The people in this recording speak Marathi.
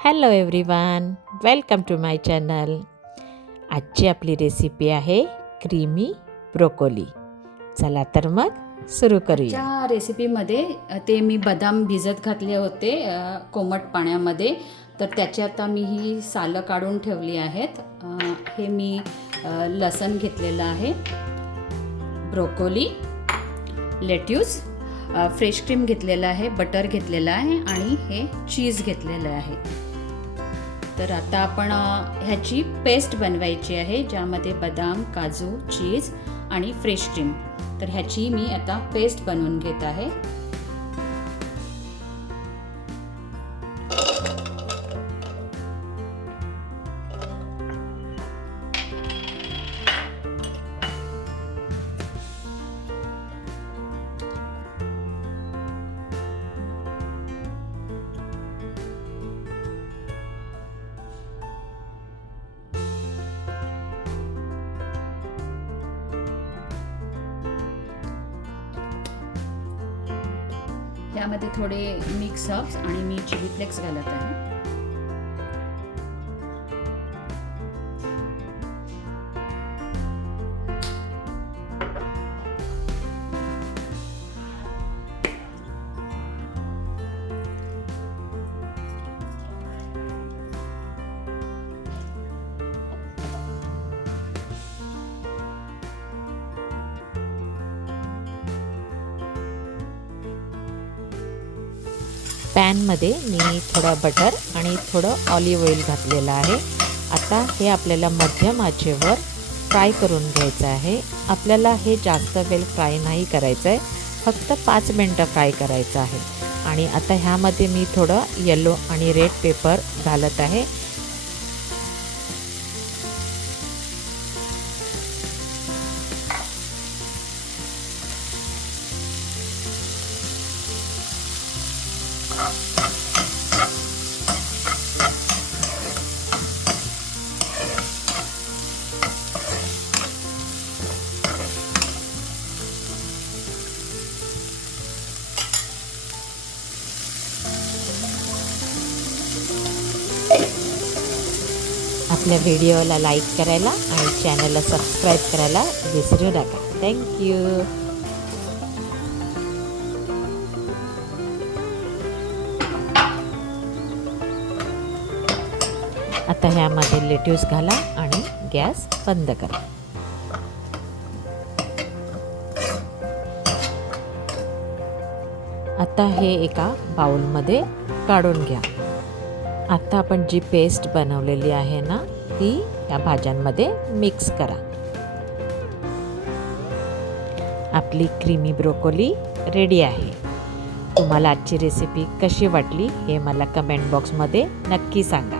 Hello everyone, welcome to my channel. आजची आपली रेसिपी आहे क्रीमी ब्रोकोली. चला तर मग सुरू करूया. आजच्या रेसिपीमध्ये ते मी बदाम भिजत घातले होते कोमट पाण्यामध्ये, तर त्याची आता मी ही सालं काढून ठेवली आहेत. हे मी लसण घेतलेलं आहे, ब्रोकोली, लेट्यूस, फ्रेश क्रीम घेतलेला आहे, बटर घेतलेला आहे आणि हे चीज घेतलेलं आहे. तर आता आपण ह्याची पेस्ट बनवायची आहे, ज्यामध्ये बदाम, काजू, चीज आणि फ्रेश क्रीम. तर ह्याची मी आता पेस्ट बनवून घेत आहे. त्यामध्ये थोडे मिक्स हर्ब्स आणि मी चिली फ्लेक्स घालत आहे. पॅनमध्ये मी थोडं बटर आणि थोडं ऑलिव्ह ऑइल घातलेलं आहे. आता हे आपल्याला मध्यम आचेवर फ्राय करून घ्यायचं आहे. आपल्याला हे जास्त वेळ फ्राय नाही करायचं आहे, फक्त 5 मिनटं फ्राय करायचं आहे. आणि आता ह्यामध्ये मी थोडं येलो आणि रेड पेपर घालत आहे. आपल्या व्हिडिओला लाईक करायला आणि चॅनलला सबस्क्राईब करायला विसरू नका. थँक्यू. आता ह्यामध्ये लेट्यूस घाला आणि गॅस बंद करा. आता हे एका बाउलमध्ये काढून घ्या. आता आपण जी पेस्ट बनवलेली आहे ना, ती या भाज्यांमध्ये मिक्स करा. आपली क्रीमी ब्रोकोली रेडी आहे. तुम्हाला आजची रेसिपी कशी वाटली हे मला कमेंट बॉक्समध्ये नक्की सांगा.